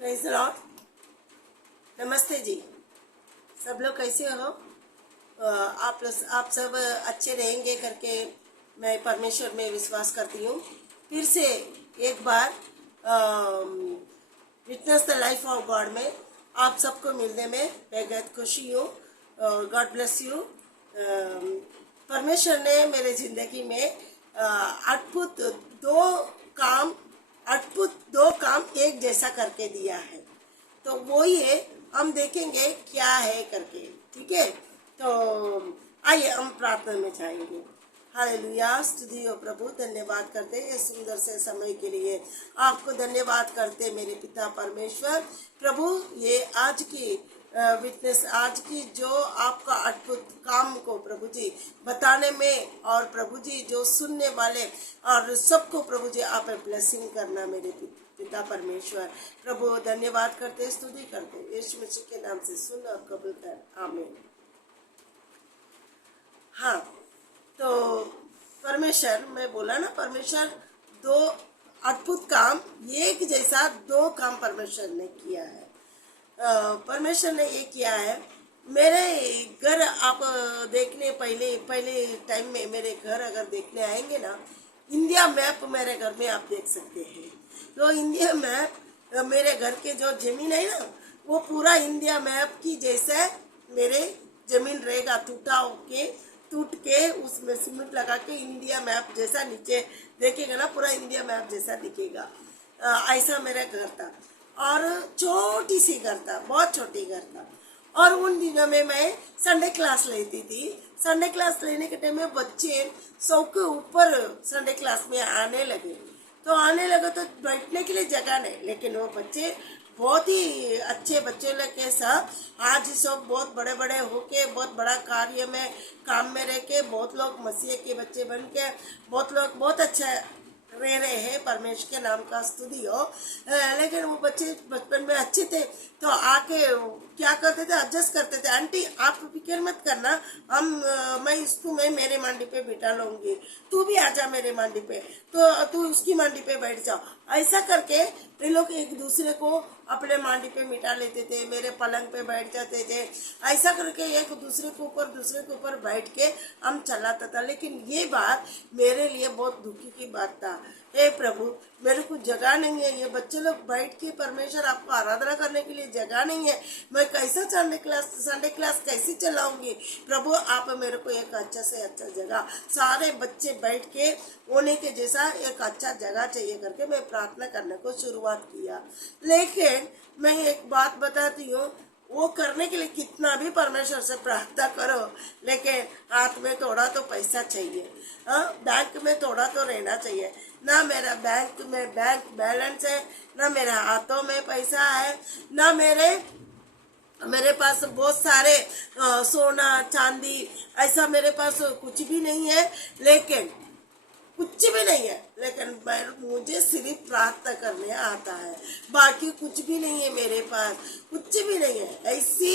Praise the Lord. नमस्ते जी। सब लोग कैसे हो? आप सब अच्छे रहेंगे करके मैं परमेश्वर में विश्वास करती हूँ। फिर से एक बार witness the life of God में आप सबको मिलने में बेहद खुशी हूँ। God bless you. परमेश्वर ने मेरे जिंदगी में अद्भुत काम दो काम एक जैसा करके दिया है। तो वो ये हम देखेंगे क्या है करके। ठीक है, तो आइए हम प्रार्थना में जाएंगे। हालेलुया, स्तुति हो प्रभु। धन्यवाद करते ये सुंदर से समय के लिए। आपको धन्यवाद करते मेरे पिता परमेश्वर। प्रभु ये आज की विटनेस, आज की जो आपका अद्भुत काम को प्रभु जी बताने में, और प्रभु जी जो सुनने वाले और सबको प्रभु जी आप ब्लेसिंग करना मेरे पिता परमेश्वर। प्रभु धन्यवाद करते, स्तुति करते, यीशु मसीह के नाम से सुन और कबूल कर, आमीन। हाँ, तो परमेश्वर, मैं बोला ना, परमेश्वर दो अद्भुत काम एक जैसा दो काम परमेश्वर ने किया है। परमेश्वर ने ये किया है। मेरे घर आप देखने पहले टाइम में मेरे घर अगर देखने आएंगे ना, इंडिया मैप मेरे घर में आप देख सकते हैं। तो इंडिया मैप मेरे घर के जो जमीन है ना, वो पूरा इंडिया मैप की जैसे मेरे जमीन रहेगा। टूट के उसमें सीमेंट लगा के इंडिया मैप जैसा नीचे देखेगा ना, पूरा इंडिया मैप जैसा दिखेगा। ऐसा मेरा घर था और छोटी सी घर था, बहुत छोटी घर था। और उन दिनों में मैं संडे क्लास लेती थी। संडे क्लास लेने के टाइम में बच्चे 100 के ऊपर संडे क्लास में आने लगे। तो बैठने के लिए जगह नहीं, लेकिन वो बच्चे बहुत ही अच्छे बच्चे लोग के साथ आज सब बहुत बड़े बड़े होके बहुत बड़ा कार्य में काम में रह के बहुत लोग मसीह के बच्चे बन के बहुत लोग बहुत अच्छा रह रहे हैं। परमेश्वर के नाम का स्तुति हो। लेकिन वो बच्चे बचपन में अच्छे थे, तो आके क्या करते थे, एडजस्ट करते थे। आंटी आप फिक्र मत करना, मैं इसको मैं मेरे मांडी पे बिठा लूंगी, तू भी आजा मेरे मांडी पे, तो तू उसकी मांडी पे बैठ जाओ। ऐसा करके ये लोग एक दूसरे को अपने मांडी पे मिटा लेते थे, मेरे पलंग पे बैठ जाते थे। ऐसा करके एक दूसरे के ऊपर बैठ के हम चलाता था। लेकिन ये बात मेरे लिए बहुत दुखी की बात था। हे प्रभु, मेरे को जगह नहीं है, ये बच्चे लोग बैठ के परमेश्वर आपको आराधना करने के लिए जगह नहीं है, मैं कैसा संडे क्लास कैसे चलाऊंगी। प्रभु आप मेरे को एक अच्छा से अच्छा जगह, सारे बच्चे बैठ के होने के जैसा एक अच्छा जगह चाहिए करके मैं प्रार्थना करने को शुरुआत किया। लेकिन मैं एक बात बताती हूँ, वो करने के लिए कितना भी परमेश्वर से प्रार्थना करो, लेकिन हाथ में थोड़ा तो पैसा चाहिए। बैंक में थोड़ा तो रहना चाहिए। ना मेरा बैंक बैलेंस है, ना मेरे हाथों में पैसा है, ना मेरे पास बहुत सारे सोना चांदी, ऐसा मेरे पास कुछ भी नहीं है। लेकिन कुछ भी नहीं है, लेकिन मुझे सिर्फ प्रार्थना करने आता है, बाकी कुछ भी नहीं है मेरे पास, कुछ भी नहीं है। ऐसी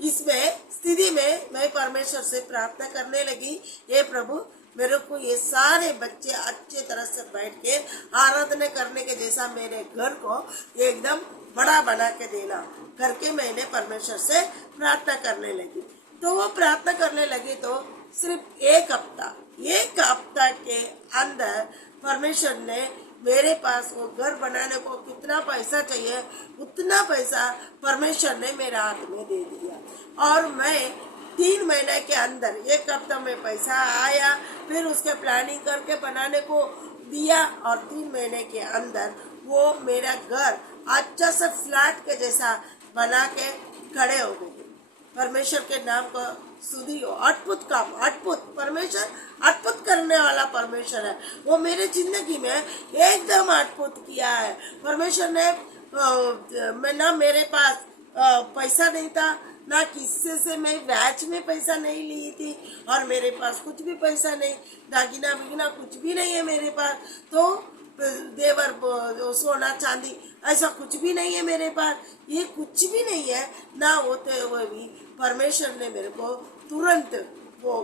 इसमें स्थिति में मैं परमेश्वर से प्रार्थना करने लगी, हे प्रभु मेरे को ये सारे बच्चे अच्छे तरह से बैठ के आराधना करने के जैसा मेरे घर को एकदम बड़ा बना के देना करके मैंने परमेश्वर से प्रार्थना करने लगी। तो वो प्रार्थना करने लगी तो सिर्फ एक हफ्ता के अंदर परमेश्वर ने मेरे पास वो घर बनाने को कितना पैसा चाहिए उतना पैसा परमेश्वर ने मेरे हाथ में दे दिया। और मैं 3 महीने के अंदर, एक हफ्ता में पैसा आया, फिर उसके प्लानिंग करके बनाने को दिया, और 3 महीने के अंदर वो मेरा घर अच्छा सा फ्लैट के जैसा बना के खड़े हो गए। परमेश्वर के नाम को स्तुति हो। अद्भुत काम, अद्भुत परमेश्वर, अद्भुत करने वाला परमेश्वर है। वो मेरे जिंदगी में एकदम अद्भुत किया है परमेश्वर ने। मैं ना, मेरे पास पैसा नहीं था, ना किसी से मैं ब्याज में पैसा नहीं ली थी, और मेरे पास कुछ भी पैसा नहीं, दागिना बिगिना कुछ भी नहीं है मेरे पास। तो देवर सोना चांदी ऐसा कुछ भी नहीं है मेरे पास, ये कुछ भी नहीं है। ना होते हुए भी परमेश्वर ने मेरे को तुरंत वो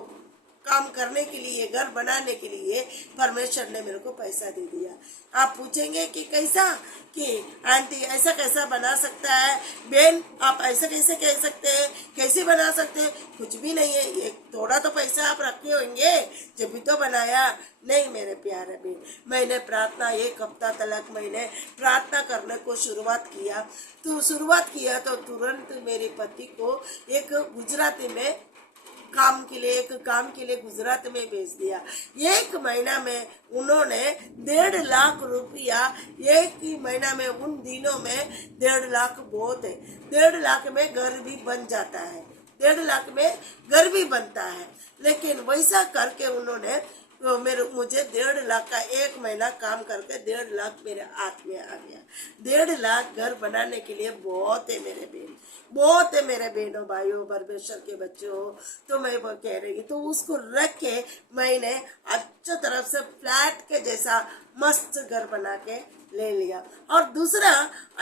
काम करने के लिए, घर बनाने के लिए परमेश्वर ने मेरे को पैसा दे दिया। आप पूछेंगे कि कैसा, कि आंटी ऐसा कैसा बना सकता है, बहन आप ऐसा कैसे कह सकते हैं, कैसे बना सकते हैं? कुछ भी नहीं है, ये थोड़ा तो पैसा आप रखे होंगे जब भी तो बनाया। नहीं मेरे प्यारे बहन, मैंने प्रार्थना 1 हफ्ता तक मैंने प्रार्थना करने को शुरुआत किया तो तुरंत मेरे पति को एक गुजराती में काम के लिए गुजरात में भेज दिया। 1 महीना में उन्होंने 1.5 लाख रुपया, 1 ही महीना में, उन दिनों में 1.5 लाख बहुत है। 1.5 लाख में घर भी बन जाता है, 1.5 लाख में घर भी बनता है। लेकिन वैसा करके उन्होंने मुझे 1.5 लाख का 1 महीना काम करके 1.5 लाख मेरे हाथ में आ गया। 1.5 लाख घर बनाने के लिए बहुत है मेरे बहन, बहुत है मेरे बहनों भाइयों, परमेश्वर के बच्चों। तो मैं वो कह रही, तो उसको रख के मैंने अच्छी तरफ से फ्लैट के जैसा मस्त घर बना के ले लिया। और दूसरा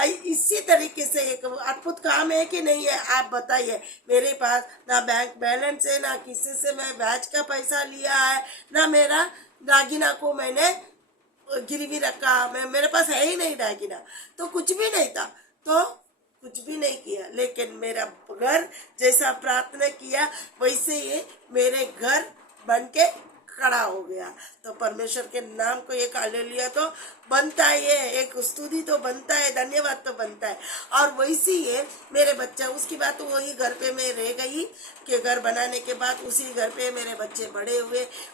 इसी तरीके से एक अद्भुत काम है कि नहीं है, आप बताइए। मेरे पास ना बैंक बैलेंस है, ना किसी से मैं ब्याज का पैसा लिया है, ना मेरा दागिना को मैंने गिरवी रखा, मेरे पास है ही नहीं दागिना, तो कुछ भी नहीं था, तो कुछ भी नहीं किया। लेकिन मेरा घर जैसा प्रार्थना किया वैसे ही मेरे घर बन के खड़ा हो गया। तो परमेश्वर के नाम को एक हालेलुया तो बनता है, एक स्तुति तो बनता है, धन्यवाद तो बनता है। और वैसे ही मेरे बच्चा, उसकी बात तो वही घर पे मैं रह गई कि घर बनाने के बाद उसी घर पे मेरे बच्चे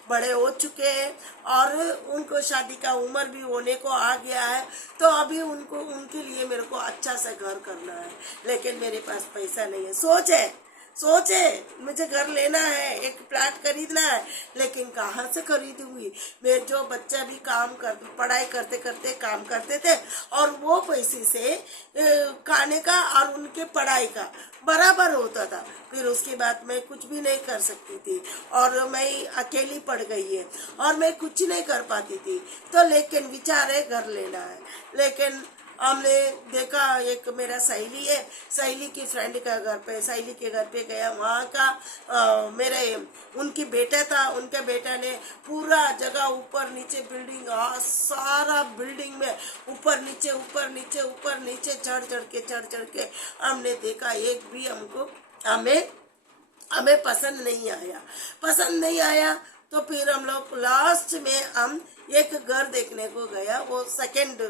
बड़े हो चुके हैं और उनको शादी का उम्र भी होने को आ गया है। तो अभी उनके लिए मेरे को अच्छा सा घर करना है, लेकिन मेरे पास पैसा नहीं है। सोचे मुझे घर लेना है, एक प्लाट खरीदना है, लेकिन कहाँ से खरीदूंगी? मेरे जो बच्चा भी पढ़ाई करते करते काम करते थे और वो पैसे से खाने का और उनके पढ़ाई का बराबर होता था। फिर उसके बाद मैं कुछ भी नहीं कर सकती थी और मैं अकेली पड़ गई है और मैं कुछ नहीं कर पाती थी। तो लेकिन विचार है घर लेना है। लेकिन हमने देखा, एक मेरा सहेली है, सहेली की फ्रेंड का घर पे, सहेली के घर पे गया, वहाँ का उनकी बेटा था, उनके बेटा ने पूरा जगह ऊपर नीचे बिल्डिंग, सारा बिल्डिंग में ऊपर नीचे चढ़ के हमने देखा, एक भी हमें पसंद नहीं आया। तो फिर हम लोग लास्ट में हम एक घर देखने को गया, वो सेकंड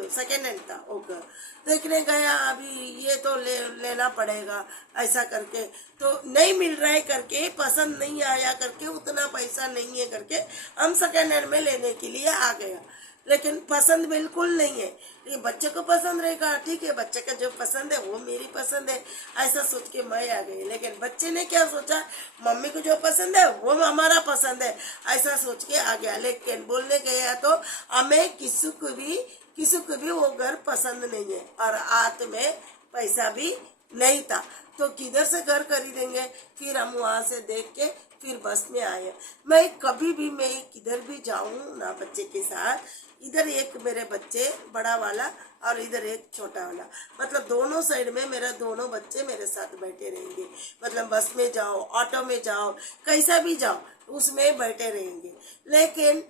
हैंड था, वो घर देखने गया। अभी ये तो लेना पड़ेगा ऐसा करके, तो नहीं मिल रहा है करके, पसंद नहीं आया करके, उतना पैसा नहीं है करके हम सेकंड हैंड में लेने के लिए आ गया। लेकिन पसंद बिल्कुल नहीं है। ये बच्चे को पसंद रहेगा, ठीक है, बच्चे का जो पसंद है वो मेरी पसंद है, ऐसा सोच के मैं आ गई। लेकिन बच्चे ने क्या सोचा, मम्मी को जो पसंद है वो हमारा पसंद है, ऐसा सोच के आ गया। लेकिन बोलने गया तो हमें किसी को भी वो घर पसंद नहीं है और हाथ में पैसा भी नहीं था, तो किधर से घर खरीदेंगे? फिर हम वहां से देख के फिर बस में आए। मैं किधर भी जाऊं ना बच्चे के साथ, इधर एक मेरे बच्चे बड़ा वाला और इधर एक छोटा वाला, मतलब दोनों साइड में मेरा दोनों बच्चे मेरे साथ बैठे रहेंगे। मतलब बस में जाओ, ऑटो में जाओ, कैसा भी जाओ, उसमें बैठे रहेंगे। लेकिन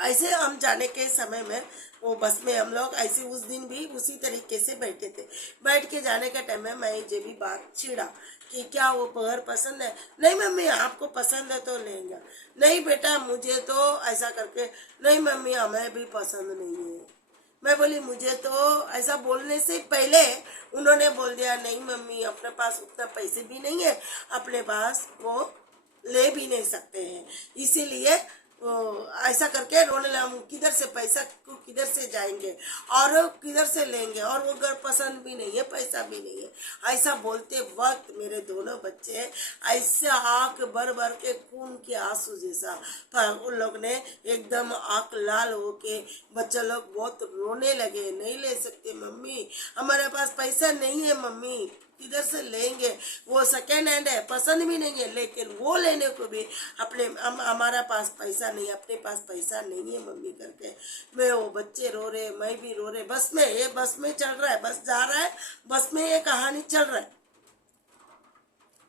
ऐसे हम जाने के समय में वो बस में हम लोग ऐसे उस दिन भी उसी तरीके से बैठे थे। बैठ के जाने के टाइम में मैं जो भी बात छिड़ा कि क्या वो घर पसंद है? नहीं मम्मी आपको पसंद है तो लेंगे। नहीं बेटा मुझे तो ऐसा करके, नहीं मम्मी हमें भी पसंद नहीं है। मैं बोली मुझे तो, ऐसा बोलने से पहले उन्होंने बोल दिया, नहीं मम्मी अपने पास उतना पैसे भी नहीं है, अपने पास वो ले भी नहीं सकते हैं, इसीलिए ऐसा करके रोने लगा। हम किधर से पैसा को किधर से जाएंगे और किधर से लेंगे, और वो घर पसंद भी नहीं है, पैसा भी नहीं है। ऐसा बोलते वक्त मेरे दोनों बच्चे ऐसे आंख भर भर के खून के आंसू जैसा, पर उन लोग ने एकदम आंख लाल होके बच्चे लोग बहुत रोने लगे। नहीं ले सकते मम्मी, हमारे पास पैसा नहीं है मम्मी, किधर से लेंगे, वो सेकेंड हैंड है, पसंद भी नहीं है, लेकिन वो लेने को भी हमारा पास पैसा नहीं, अपने पास पैसा नहीं है मम्मी करके मैं, वो बच्चे रो रहे, मैं भी रो रहे। बस में चल रहा है, बस जा रहा है, बस में ये कहानी चल रहा है।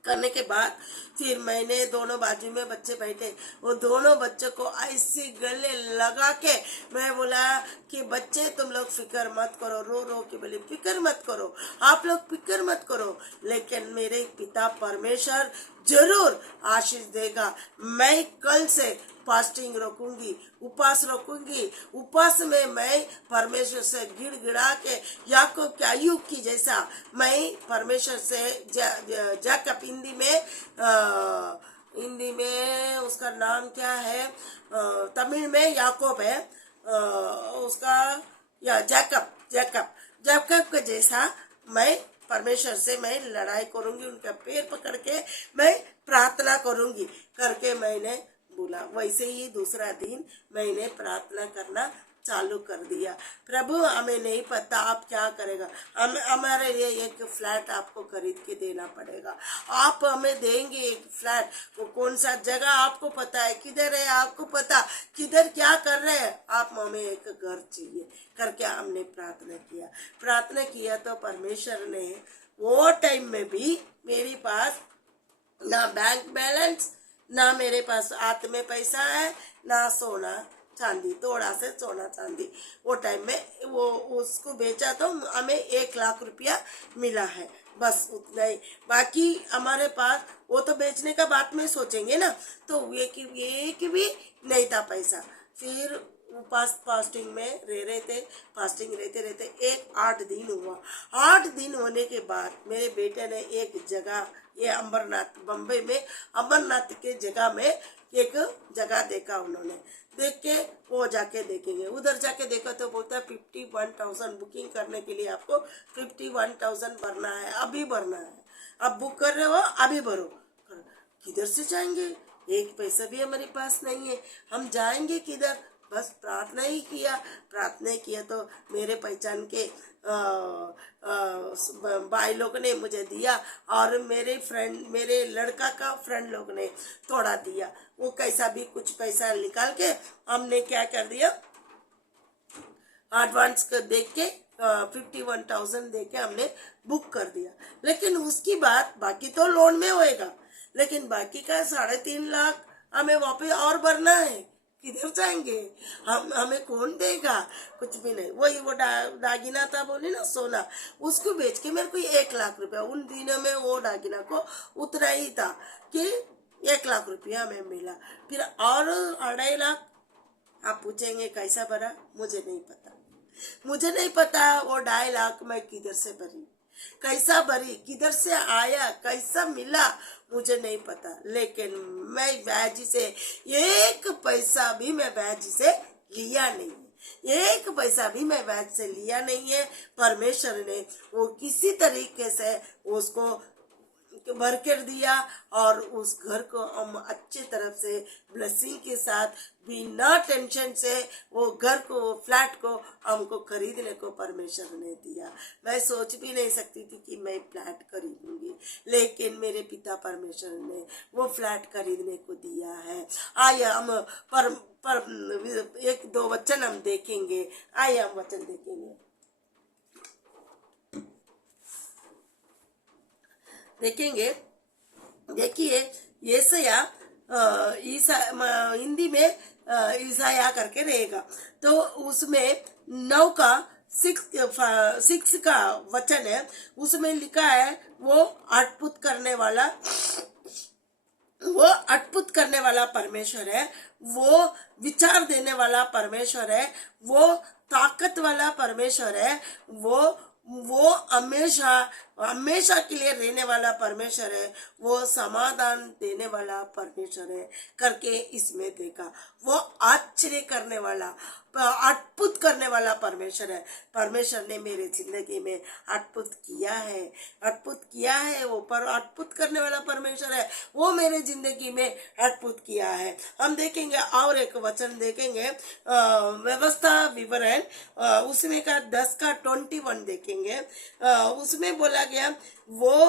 करने के बाद फिर मैंने दोनों बाजू में बच्चे बैठे, वो दोनों बच्चों को ऐसे गले लगा के मैं बोला कि बच्चे तुम लोग फिक्र मत करो, रो रो के बोले फिक्र मत करो, आप लोग फिक्र मत करो, लेकिन मेरे पिता परमेश्वर जरूर आशीष देगा। मैं कल से फास्टिंग रखूंगी, उपवास रखूंगी। उपवास में मैं परमेश्वर से गिड़गिड़ा के याकूब के अय्यूब की जैसा मैं परमेश्वर से जाकब हिंदी में उसका नाम क्या है, तमिल में याकूब है, उसका या जैकब जैकब जैकब के जैसा मैं परमेश्वर से मैं लड़ाई करूंगी, उनका पैर पकड़ के मैं प्रार्थना करूंगी करके मैंने बोला। वैसे ही दूसरा दिन मैंने प्रार्थना करना चालू कर दिया। प्रभु हमें नहीं पता आप क्या करेगा, हमारे लिए एक फ्लैट आपको खरीद के देना पड़ेगा, आप हमें देंगे एक फ्लैट, वो कौन सा जगह आपको पता है, किधर है आपको पता, किधर क्या कर रहे हैं, आप हमें एक घर चाहिए करके हमने प्रार्थना किया तो परमेश्वर ने वो टाइम में भी मेरे पास ना बैंक बैलेंस, ना मेरे पास हाथ में पैसा है, ना सोना चांदी, थोड़ा से सोना चांदी, वो टाइम में वो उसको बेचा तो हमें 1 लाख रुपया मिला है, बस उतना ही। बाकी हमारे पास वो तो बेचने का बात में सोचेंगे ना, तो एक भी नहीं था पैसा। फिर फास्टिंग में रहे थे, फास्टिंग रहते एक 8 दिन हुआ। 8 दिन होने के बाद मेरे बेटे ने एक जगह, ये अमरनाथ, बम्बई में अमरनाथ के जगह में एक जगह देखा, उन्होंने देख के वो जाके देखेंगे, उधर जाके देखा तो बोलता है 51,000 बुकिंग करने के लिए आपको 51,000 भरना है, अभी भरना है, अब बुक कर रहे हो अभी भरो। किधर से जाएंगे, एक पैसा भी हमारे पास नहीं है, हम जाएंगे किधर, बस प्रार्थना ही किया तो मेरे पहचान के भाई लोग ने मुझे दिया और मेरे लड़का का फ्रेंड लोग ने थोड़ा दिया, वो कैसा भी कुछ पैसा निकाल के हमने क्या कर दिया, एडवांस कर दे के 51,000 दे के हमने बुक कर दिया। लेकिन उसकी बात बाकी तो लोन में होएगा, लेकिन बाकी का 3.5 लाख हमें वापस और भरना है, किधर जाएंगे, हमें कौन देगा, कुछ भी नहीं। वही वो दागिना था बोले ना सोना, उसको बेच के मेरे को 1 लाख रुपया, उन दिनों में वो दागिना को उतना ही था कि 1 लाख रुपया हमें मिला। फिर और 2.5 लाख, आप पूछेंगे कैसा भरा, मुझे नहीं पता वो 2.5 लाख मैं किधर से भरी, कैसा भरी, किधर से आया, कैसा मिला, मुझे नहीं पता। लेकिन मैं व्याजी से एक पैसा भी मैं व्याजी से लिया नहीं है, एक पैसा भी मैं व्याज से लिया नहीं है। परमेश्वर ने वो किसी तरीके से उसको भर कर दिया और उस घर को हम अच्छे तरफ से ब्लेसिंग के साथ बिना टेंशन से वो घर को, वो फ्लैट को हमको खरीदने को परमेश्वर ने दिया। मैं सोच भी नहीं सकती थी कि मैं फ्लैट खरीदूंगी, लेकिन मेरे पिता परमेश्वर ने वो फ्लैट खरीदने को दिया है। आइए हम पर 1-2 वचन हम देखेंगे, आइए हम वचन देखेंगे। देखिए येसया, हिंदी में ईसाया करके रहेगा, तो उसमें 9 का 6 का वचन है, उसमें लिखा है वो अद्भुत करने वाला परमेश्वर है, वो विचार देने वाला परमेश्वर है, वो ताकत वाला परमेश्वर है, वो हमेशा के लिए रहने वाला परमेश्वर है, वो समाधान देने वाला परमेश्वर है करके इसमें देखा। वो आश्चर्य करने वाला, अद्भुत करने वाला परमेश्वर है। परमेश्वर ने मेरे जिंदगी में अद्भुत किया है वो पर अद्भुत करने वाला परमेश्वर है, वो मेरे जिंदगी में अद्भुत किया है। हम देखेंगे और एक वचन देखेंगे, व्यवस्था विवरण, उसमें का 10 का 21 देखेंगे। उसमें बोला गया वो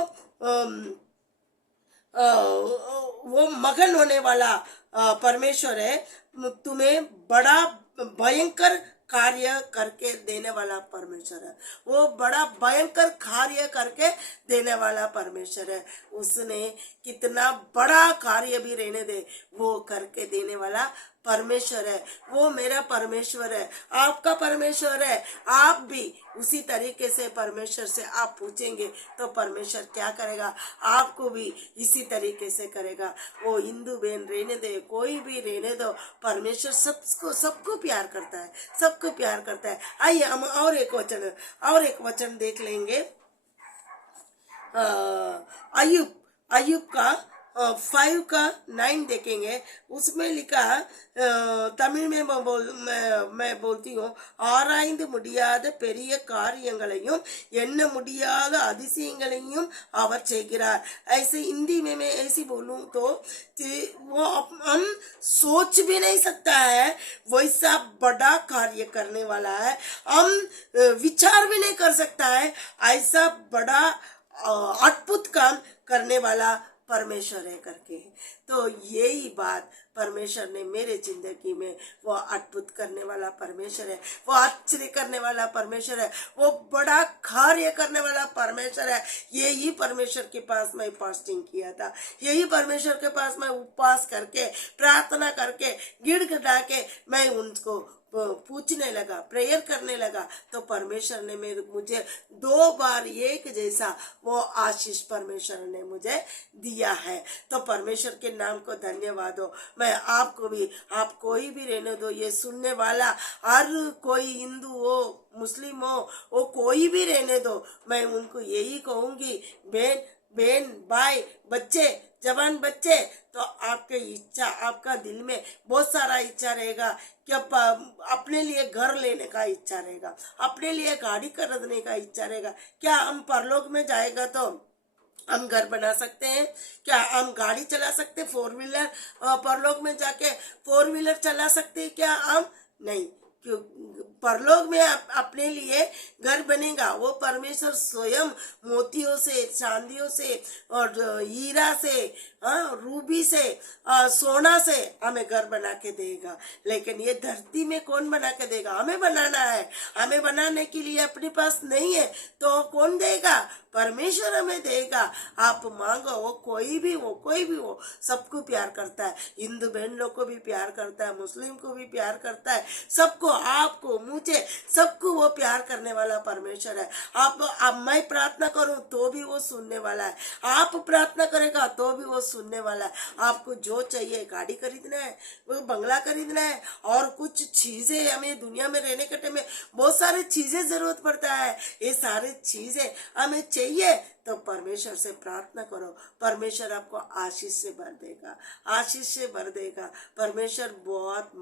मगन होने वाला परमेश्वर है, तुम्हें बड़ा भयंकर कार्य करके देने वाला परमेश्वर है। वो बड़ा भयंकर कार्य करके देने वाला परमेश्वर है। उसने कितना बड़ा कार्य भी रहने दे, वो करके देने वाला परमेश्वर है। वो मेरा परमेश्वर है, आपका परमेश्वर है। आप भी उसी तरीके से परमेश्वर से आप पूछेंगे तो परमेश्वर क्या करेगा, आपको भी इसी तरीके से करेगा। वो हिंदू बहन रहने दे, कोई भी रहने दो, परमेश्वर सबको प्यार करता है, सबको प्यार करता है। आइए हम और एक वचन देख लेंगे। अयुब का 5 का 9 देखेंगे। उसमें लिखा तमिल में मैं बोलती हूँ, ஆராய்ந்து முடியாத பெரிய காரியங்களையும் எண்ண முடியாத அதிசயங்களையும் அவர் செய்கிறார்। ऐसे हिंदी में मैं ऐसी बोलूँ तो वो हम सोच भी नहीं सकता है वैसा बड़ा कार्य करने वाला है। हम विचार भी नहीं कर सकता है ऐसा बड़ा अद्भुत काम करने वाला परमेश्वर है करके। तो यही बात परमेश्वर ने मेरे जिंदगी में, वो अद्भुत करने वाला परमेश्वर है, वो आश्चर्य करने वाला परमेश्वर है, वो बड़ा कार्य करने वाला परमेश्वर है। यही परमेश्वर के पास मैं फास्टिंग किया था, यही परमेश्वर के पास मैं उपवास करके प्रार्थना करके गिड़गिड़ा के मैं उनको पूछने लगा, प्रेयर करने लगा। तो परमेश्वर ने मुझे 2 बार एक जैसा वो आशीष परमेश्वर ने मुझे दिया है। तो परमेश्वर के नाम को धन्यवाद हो। मैं आपको भी, आप कोई भी रहने दो, ये सुनने वाला हर कोई हिंदू हो, मुस्लिम हो, वो कोई भी रहने दो, मैं उनको यही कहूंगी, बहन भाई बच्चे, जवान बच्चे, तो आपके इच्छा, आपका दिल में बहुत सारा इच्छा रहेगा कि अपने लिए घर लेने का इच्छा रहेगा, अपने लिए गाड़ी खरीदने का इच्छा रहेगा। क्या हम परलोक में जाएगा तो हम घर बना सकते हैं? क्या हम गाड़ी चला सकते, 4 व्हीलर परलोक में जाके 4 व्हीलर चला सकते क्या हम? नहीं, क्यों? परलोक में अपने लिए घर बनेगा वो परमेश्वर स्वयं मोतियों से, चांदियों से और हीरा से, रूबी से, सोना से हमें घर बना के देगा। लेकिन ये धरती में कौन बना के देगा? हमें बनाना है। हमें बनाने के लिए अपने पास नहीं है तो कौन देगा? परमेश्वर हमें देगा। आप मांगो, वो कोई भी हो सबको प्यार करता है। हिंदू बहन लोग को भी प्यार करता है, मुस्लिम को भी प्यार करता है, सबको, आपको, मुझे, सबको वो प्यार करने वाला परमेश्वर है। आप मैं प्रार्थना करूं तो भी वो सुनने वाला है, आप प्रार्थना करेगा तो भी वो सुनने वाला है। आपको जो चाहिए, गाड़ी खरीदना है, वो बंगला खरीदना है, और कुछ चीजें, हमें दुनिया में रहने के टाइम में बहुत सारी चीजें जरूरत पड़ता है, ये सारी चीजें हमें चाहिए तो परमेश्वर से प्रार्थना करो, परमेश्वर आपको आशीष से भर देगा, आशीष से भर देगा। परमेश्वर बहुत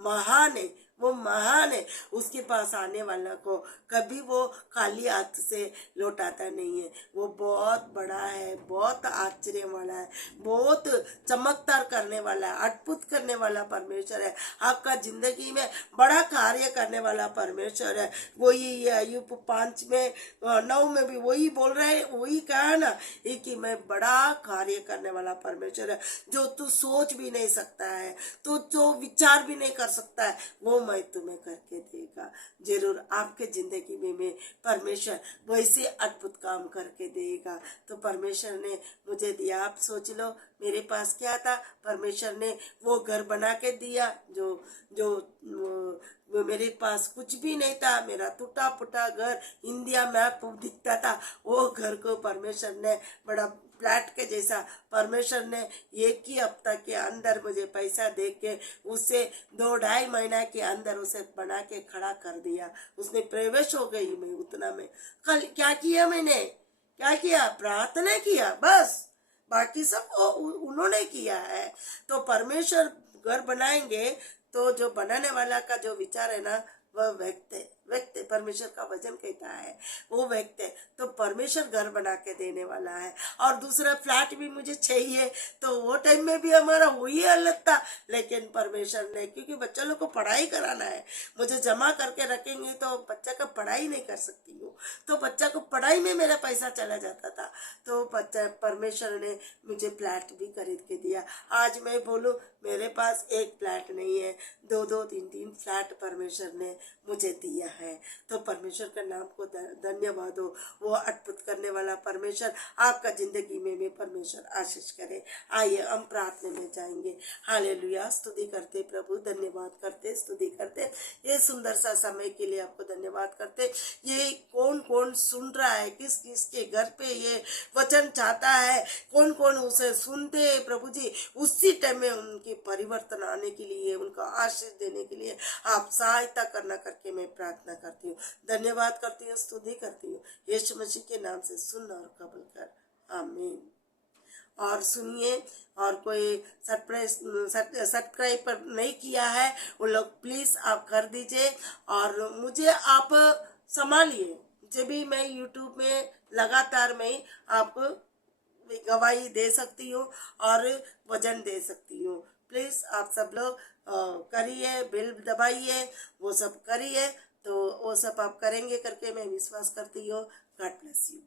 महान है, वो महान है। उसके पास आने वाला को कभी वो खाली हाथ से लौटाता नहीं है। वो बहुत बड़ा है, बहुत आश्चर्य वाला है, बहुत चमत्कार करने वाला है, अद्भुत करने वाला परमेश्वर है। आपका जिंदगी में बड़ा कार्य करने वाला परमेश्वर है। वही अय्यूब 5 में 9 में भी वही बोल रहे हैं, वही कहा ना कि मैं बड़ा कार्य करने वाला परमेश्वर है। जो तू सोच भी नहीं सकता है, तो जो विचार भी नहीं कर सकता है, वो मैं तुम्हें करके देगा। जरूर आपके जिंदगी में परमेश्वर वैसे अद्भुत काम करके देगा। तो परमेश्वर ने मुझे दिया, आप सोच लो मेरे पास क्या था, परमेश्वर ने वो घर बना के दिया। जो मेरे पास कुछ भी नहीं था, मेरा टूटा फूटा घर इंडिया मैप दिखता था, वो घर को परमेश्वर ने बड़ा फ्लैट के जैसा, परमेश्वर ने 1 ही हफ्ता के अंदर मुझे पैसा दे के उसे 2-2.5 महीना के अंदर उसे बना के खड़ा कर दिया। उसने प्रवेश हो गई मैं उतना में। कल क्या किया मैंने? क्या किया? प्रार्थना किया, बस। बाकी सब उन्होंने किया है। तो परमेश्वर घर बनाएंगे तो जो बनाने वाला का जो विचार है ना, वह व्यक्त है, परमेश्वर का वचन कहता है वो व्यक्त है, तो परमेश्वर घर बना के देने वाला है। और दूसरा फ्लैट भी मुझे चाहिए, तो वो टाइम में भी हमारा वही हालत था, लेकिन परमेश्वर ने, क्योंकि बच्चों लोग को पढ़ाई कराना है, मुझे जमा करके रखेंगे तो बच्चा का पढ़ाई नहीं कर सकती हूँ, तो बच्चा को पढ़ाई में मेरा पैसा चला जाता था। तो बच्चा परमेश्वर ने मुझे फ्लैट भी खरीद के दिया। आज मैं बोलूँ मेरे पास एक फ्लैट नहीं है, दो दो तीन तीन फ्लैट परमेश्वर ने मुझे दिया है। तो परमेश्वर का नाम को धन्यवाद हो। वो अद्भुत करने वाला परमेश्वर आपका जिंदगी में भी परमेश्वर आशीष करे। आइए हम प्रार्थना में जाएंगे। हालेलुया, स्तुति करते प्रभु, धन्यवाद करते, स्तुति करते, ये सुंदर सा समय के लिए आपको धन्यवाद करते। ये कौन कौन सुन रहा है, किस किस के घर पे ये वचन चाहता है, कौन कौन उसे सुनते हैं प्रभु जी, उसी टाइम में उनकी परिवर्तन आने के लिए, उनका आशीष देने के लिए आप सहायता करना करके मैं प्रार्थना करती हूँ, धन्यवाद करती हूँ, स्तुति करती हूँ, यीशु मसीह के नाम से सुन और कबूल कर, आमीन। और सुनिए, और कोई सब्सक्राइब पर नहीं किया है वो लोग प्लीज आप कर दीजिए, और मुझे आप संभालिए, जब भी मैं यूट्यूब में लगातार मैं आपको गवाही दे सकती हूँ और वजन दे सकती हूँ। प्लीज आप सब लोग करिए, बेल दबाइए, वो सब करिए, तो वो सब आप करेंगे करके मैं विश्वास करती हूँ। God bless you.